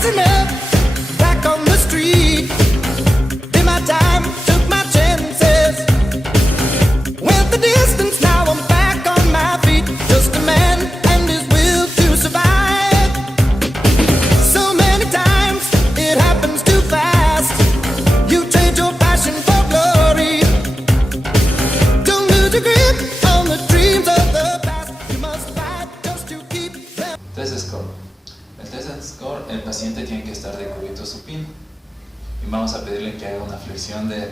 rising up, back on the street. Did my time, took my chances. Went the distance, now I'm back on my feet. Just a man and his will to survive. So many times it happens too fast. You trade your passion for glory. Don't lose your grip on the dreams of the past. You must fight just to keep them. Test score. El test score, el paciente tiene que estar de cúbito supino. Y vamos a pedirle que haga una flexión de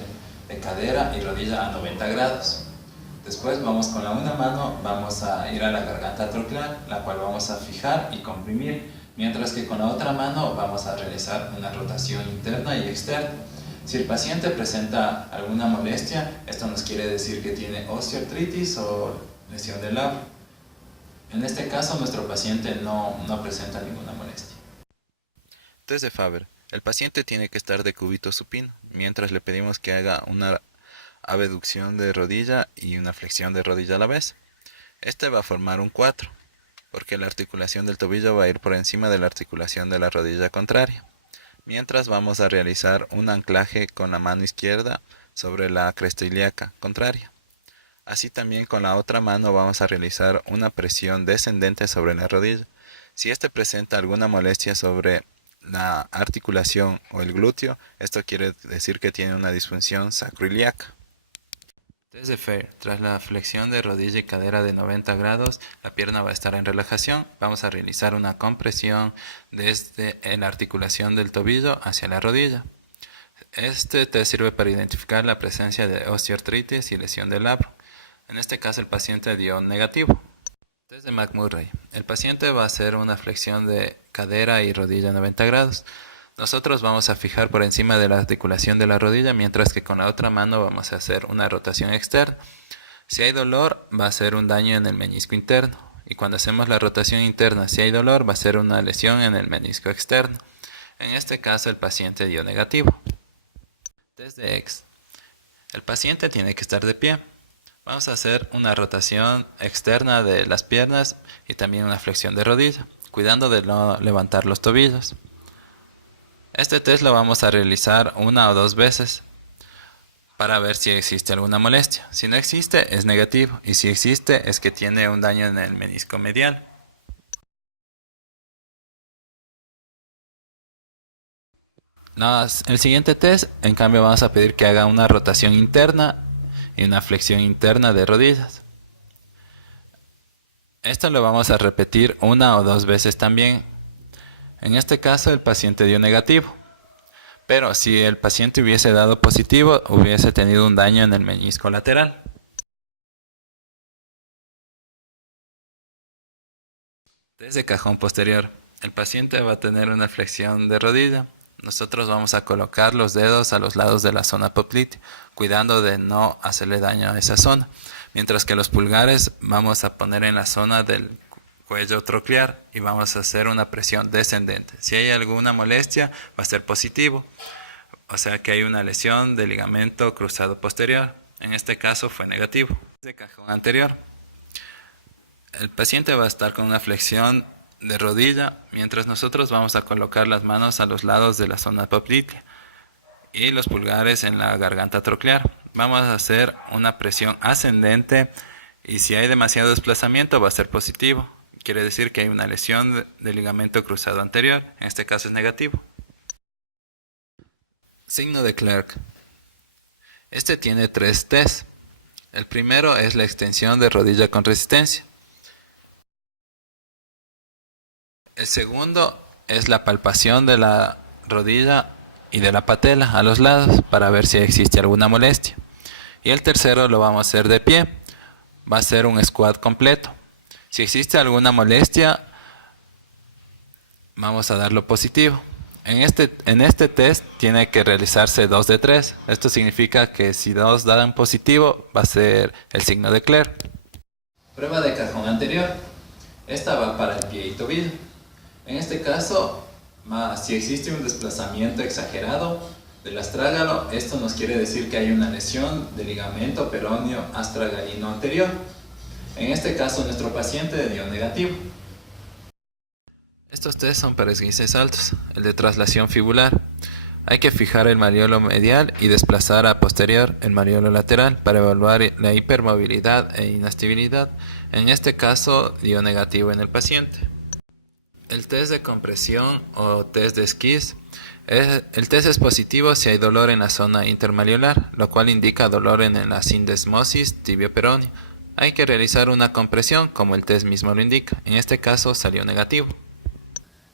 cadera y rodilla a 90 grados. Después vamos con la una mano, vamos a ir a la garganta troclear, la cual vamos a fijar y comprimir, mientras que con la otra mano vamos a realizar una rotación interna y externa. Si el paciente presenta alguna molestia, esto nos quiere decir que tiene osteoartritis o lesión del labio. En este caso, nuestro paciente no presenta ninguna molestia. Test de Faber. El paciente tiene que estar de cúbito supino, mientras le pedimos que haga una abducción de rodilla y una flexión de rodilla a la vez. Este va a formar un 4, porque la articulación del tobillo va a ir por encima de la articulación de la rodilla contraria. Mientras vamos a realizar un anclaje con la mano izquierda sobre la cresta ilíaca contraria. Así también con la otra mano vamos a realizar una presión descendente sobre la rodilla. Si este presenta alguna molestia sobre la articulación o el glúteo, esto quiere decir que tiene una disfunción sacroiliaca. Test de Fair. Tras la flexión de rodilla y cadera de 90 grados, la pierna va a estar en relajación. Vamos a realizar una compresión desde la articulación del tobillo hacia la rodilla. Este test sirve para identificar la presencia de osteoartritis y lesión del labro. En este caso el paciente dio negativo. Test de McMurray. El paciente va a hacer una flexión de cadera y rodilla a 90 grados. Nosotros vamos a fijar por encima de la articulación de la rodilla, mientras que con la otra mano vamos a hacer una rotación externa. Si hay dolor, va a ser un daño en el menisco interno. Y cuando hacemos la rotación interna, si hay dolor, va a ser una lesión en el menisco externo. En este caso el paciente dio negativo. Test de X. El paciente tiene que estar de pie. Vamos a hacer una rotación externa de las piernas y también una flexión de rodilla, cuidando de no levantar los tobillos. Este test lo vamos a realizar una o dos veces para ver si existe alguna molestia. Si no existe, es negativo, y si existe, es que tiene un daño en el menisco medial. El siguiente test, en cambio, vamos a pedir que haga una rotación interna y una flexión interna de rodillas. Esto lo vamos a repetir una o dos veces también. En este caso el paciente dio negativo, pero si el paciente hubiese dado positivo, hubiese tenido un daño en el menisco lateral. Desde cajón posterior, el paciente va a tener una flexión de rodilla. Nosotros vamos a colocar los dedos a los lados de la zona poplitea, cuidando de no hacerle daño a esa zona, mientras que los pulgares vamos a poner en la zona del cuello troclear y vamos a hacer una presión descendente. Si hay alguna molestia, va a ser positivo, o sea que hay una lesión del ligamento cruzado posterior. En este caso fue negativo. De cajón anterior, el paciente va a estar con una flexión de rodilla, mientras nosotros vamos a colocar las manos a los lados de la zona poplitea y los pulgares en la garganta troclear. Vamos a hacer una presión ascendente y si hay demasiado desplazamiento va a ser positivo. Quiere decir que hay una lesión del ligamento cruzado anterior. En este caso es negativo. Signo de Clerk. Este tiene 3 tests. El primero es la extensión de rodilla con resistencia. El segundo es la palpación de la rodilla y de la patela a los lados para ver si existe alguna molestia. Y el tercero lo vamos a hacer de pie. Va a ser un squat completo. Si existe alguna molestia, vamos a darlo positivo. En este test tiene que realizarse 2 de 3. Esto significa que si 2 dan positivo, va a ser el signo de Clerk. Prueba de cajón anterior. Esta va para el pie y tobillo. En este caso, si existe un desplazamiento exagerado del astrágalo, esto nos quiere decir que hay una lesión del ligamento peroneo astragalino anterior. En este caso, nuestro paciente dio negativo. Estos test son para esguinces altos. El de traslación fibular. Hay que fijar el mariolo medial y desplazar a posterior el mariolo lateral para evaluar la hipermovilidad e inestabilidad. En este caso dio negativo en el paciente. El test de compresión o test de esquís. El test es positivo si hay dolor en la zona intermaliolar, lo cual indica dolor en la sindesmosis tibio-peronea. Hay que realizar una compresión como el test mismo lo indica. En este caso salió negativo.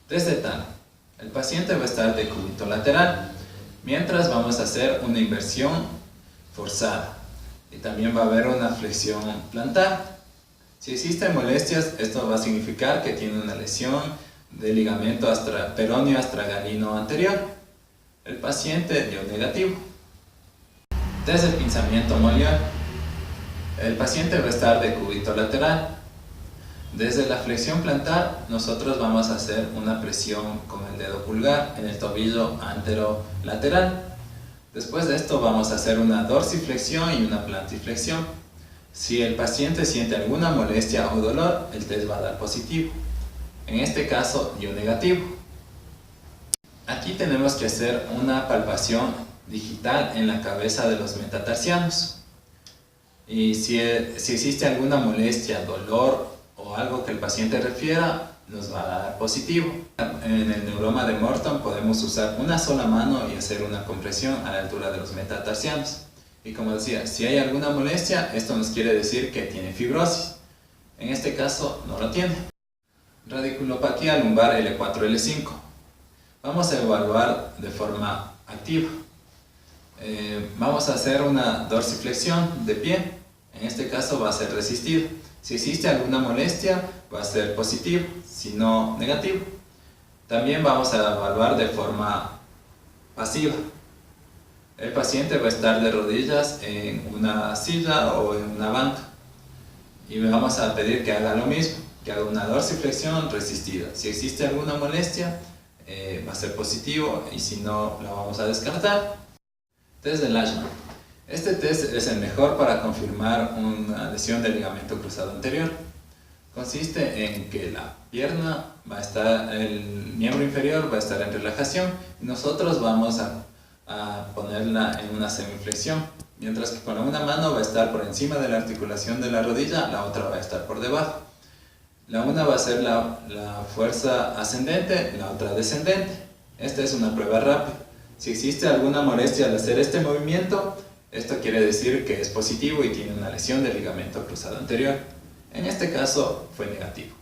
Test de TAN. El paciente va a estar de cúbito lateral, mientras vamos a hacer una inversión forzada. Y también va a haber una flexión plantar. Si existen molestias, esto va a significar que tiene una lesión del ligamento peroneo astragalino anterior. El paciente dio negativo. Test de pinzamiento moliar. El paciente va a estar de cúbito lateral. Desde la flexión plantar, nosotros vamos a hacer una presión con el dedo pulgar en el tobillo anterolateral. Después de esto vamos a hacer una dorsiflexión y una plantiflexión. Si el paciente siente alguna molestia o dolor, el test va a dar positivo. En este caso dio negativo. Aquí tenemos que hacer una palpación digital en la cabeza de los metatarsianos. Y si existe alguna molestia, dolor o algo que el paciente refiera, nos va a dar positivo. En el neuroma de Morton podemos usar una sola mano y hacer una compresión a la altura de los metatarsianos. Y como decía, si hay alguna molestia, esto nos quiere decir que tiene fibrosis. En este caso no lo tiene. Radiculopatía lumbar L4-L5. Vamos a evaluar de forma activa. Vamos a hacer una dorsiflexión de pie. En este caso va a ser resistido. Si existe alguna molestia, va a ser positivo, si no, negativo. También vamos a evaluar de forma pasiva. El paciente va a estar de rodillas en una silla o en una banca. Y le vamos a pedir que haga lo mismo, que haga una dorsiflexión resistida. Si existe alguna molestia, va a ser positivo y si no, la vamos a descartar. Test de Lashman. Este test es el mejor para confirmar una lesión del ligamento cruzado anterior. Consiste en que la pierna va a estar, el miembro inferior va a estar en relajación y nosotros vamos a ponerla en una semiflexión, mientras que con una mano va a estar por encima de la articulación de la rodilla, la otra va a estar por debajo. La una va a ser la fuerza ascendente, la otra descendente. Esta es una prueba rápida. Si existe alguna molestia al hacer este movimiento, esto quiere decir que es positivo y tiene una lesión del ligamento cruzado anterior. En este caso fue negativo.